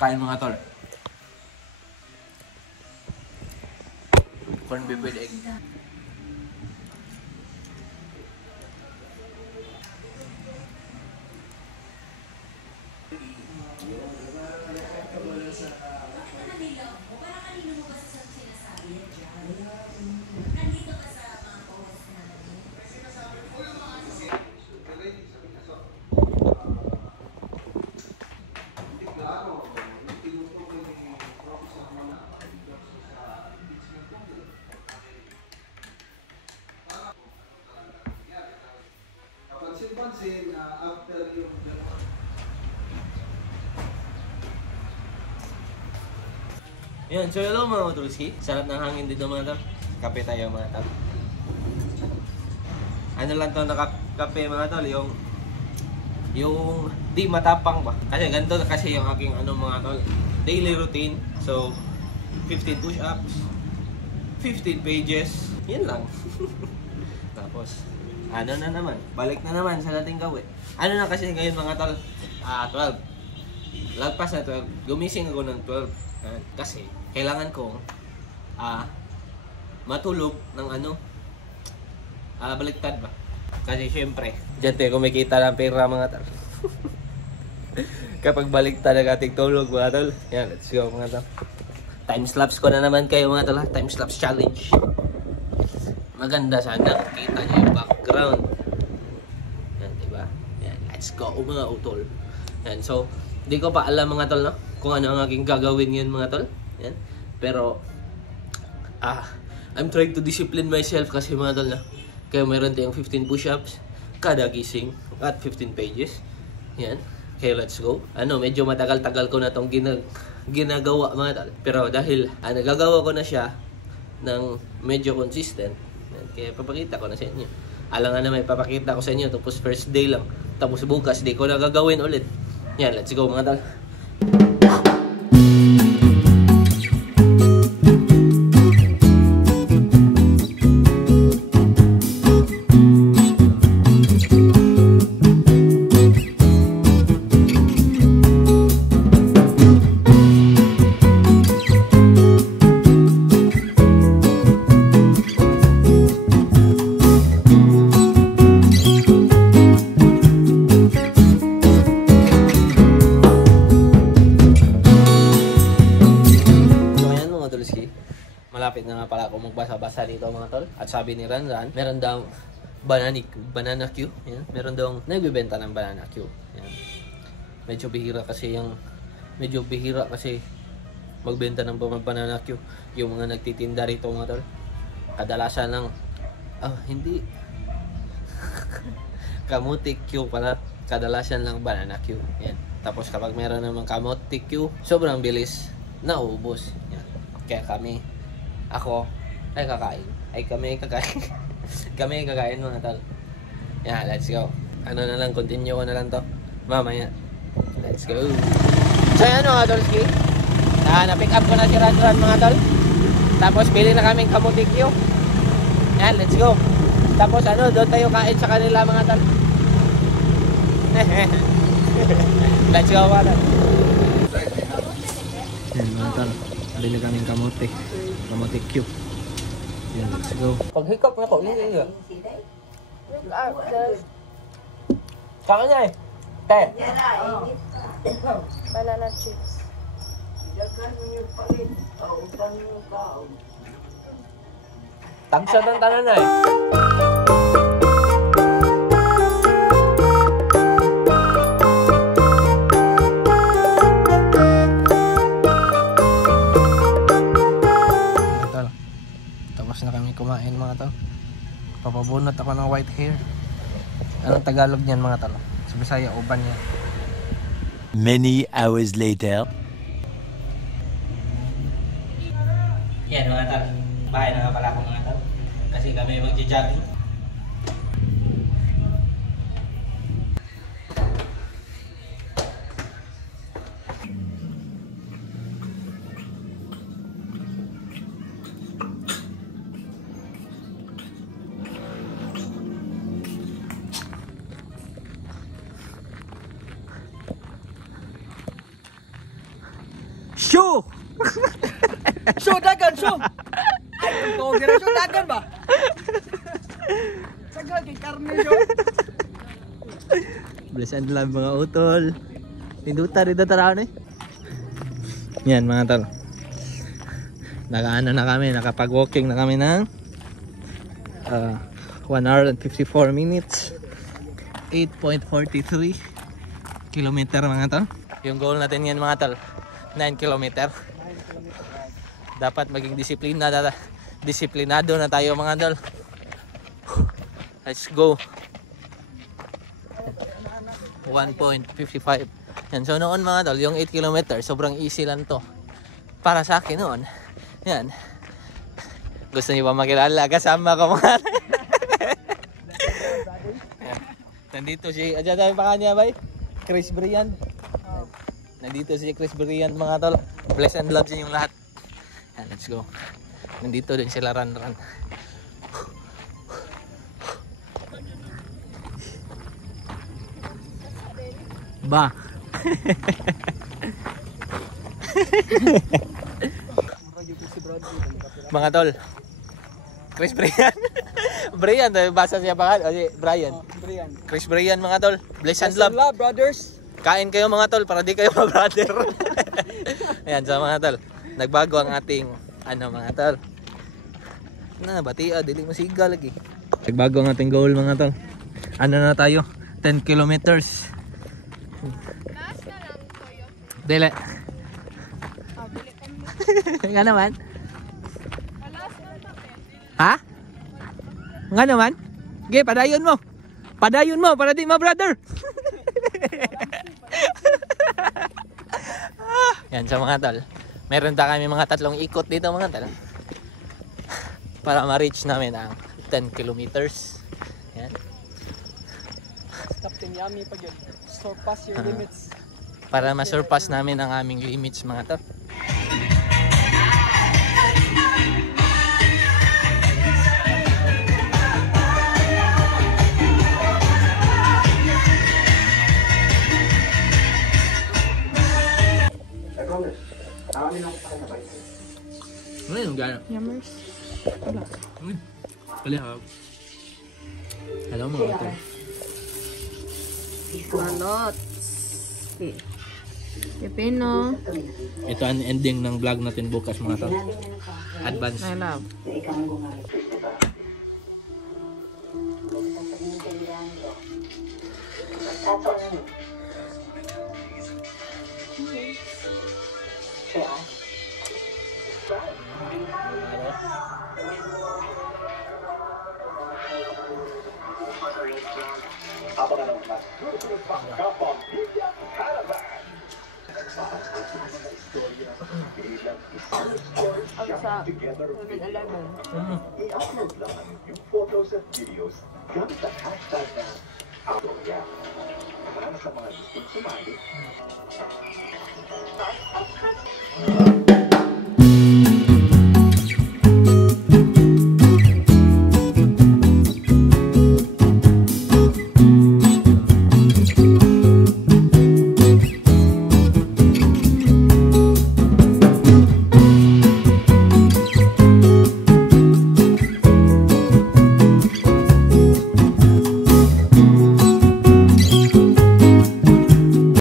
Kain mga tol. Corn beef with egg. Pansin after yung Yan, so hello mga Tulski. Sarap ng hangin dito mga tol. Kape tayo mga tol. Ano lang to nakakape mga tol, yung di matapang ba. Kasi ganito kasi yung aking mga tol, daily routine. So 15 push-ups, 15 pages, yan lang. Tapos ano na naman, balik na naman sa dating gawin. Ano na kasi ngayon mga tol, 12. Lagpas na 12, gumising ako ng 12. Kasi kailangan kong matulog ng baliktad ba. Kasi syempre, dyan tayo kumikita ng pera mga tol. Kapag baliktad ang ating tulog mga tol. Yan, let's go mga tol. Time-lapse ko na naman kayo mga tol. Time-lapse challenge. Maganda sana, kita nyo yung background. Yan, diba? Yan, let's go mga utol. Yan, so, di ko pa alam mga tol, no? Kung ano ang aking gagawin yun mga tol. Yan. Pero, I'm trying to discipline myself kasi mga tol, no? Kaya meron tayong 15 push-ups kada gising at 15 pages. Yan. Okay, let's go. Medyo matagal-tagal ko na itong ginagawa mga tol. Pero dahil nagagawa ko na siya ng medyo consistent, kaya papakita ko na sa inyo. Alangan na may papakita ko sa inyo. Tapos first day lang. Tapos bukas, di ko na gagawin ulit. Yan, let's go mga tol. Malapit na nga pala ako magbasa-basa dito mga tol. At sabi ni Ranran, meron daw banana Q. Yan. Meron daw nagbebenta ng banana Q. Yan. Medyo bihira kasi magbenta ng banana Q. Yung mga nagtitinda rito mga tol. Kadalasan lang, hindi. Kamuti Q pala. Kadalasan lang banana Q. Yan. Tapos kapag meron namang kamuti Q, sobrang bilis naubos. Yan. Kaya kami kakain mga tol. Yeah, let's go. Continue ko na lang to mamaya. Let's go. So yan mga tolski, na-pick up ko na si Ranran mga tol. Tapos bili na kaming kamutikyo. Yan, let's go. Tapos doon tayo kain sa kanila mga tol. Let's go mga tol. Yan mga tol, bili na kaming kamutikyo. Yan, let's go. Pag hikap na ko, hindi. Saan niya eh? Te. Banana chips. Tagsa ng tanan na eh. Tapos na kami kumain mga tol. Papabunot ako ng white hair. Anong Tagalog niyan mga tol? Sa Bisaya, uban yan. Many hours later. Yan mga tol. Bahay na nga pala ako mga tol. Kasi kami magja-jogging. Show, dagan, show! Ay, ikaw gira, show, dagan ba? Sagad kay karne, show. Bless and love mga utol. Tinduta rin tataraw eh. Yan mga tol. Nakaano na kami, nakapag-walking na kami ng 1 hour and 54 minutes. 8.43 kilometer mga tol. Yung goal natin yan mga tol, 9 kilometer. Dapat maging disiplinado na tayo mga tol. Let's go. 1.55. Yan, so noon mga tol, yung 8 km, sobrang easy lang to. Para sa akin noon. Yan. Gusto niyo ba makilala? Kasama ko mga nandito si, adyan tayo pa kanya ba? Chris Briand. Nandito si Chris Briand mga tol. Bless and love sa inyong lahat. Yan, let's go. Nandito din sila Ran. Ba. Mga tol. Chris Brian. Brian, basa siya pangalan. O si Brian. Brian. Chris Brian mga tol. Bless and love. Brothers. Kain kayo mga tol para di kayo ma-brother. Ayan, so mga tol. Nagbago ang ating mga tol. Batia, dili mo siga lagi. Nagbago ang ating goal mga tol. Na tayo? 10 kilometers. Dili. Nga naman? Ha? Nga naman? Okay, padayon mo. Padayon mo para di ma-brother. Yan sa mga tol. Meron ta kami mga 3 ikot dito mga tol. Para ma-reach namin ang 10 kilometers. Yan. Captain Yami pag yun. Surpass your limits. Para ma-surpass namin ang aming limits mga tol. Ano yung gano'n? Yummers. Wala. Kalihab. Hello mga tol. Manot. Pipino. Ito ang ending ng vlog natin bukas mga tol. Advance. I love. Ang sa 7-Eleven. I-upload lang yung photos at videos gamit ang hashtag na AutoReact. Para sa mga gustong sumali.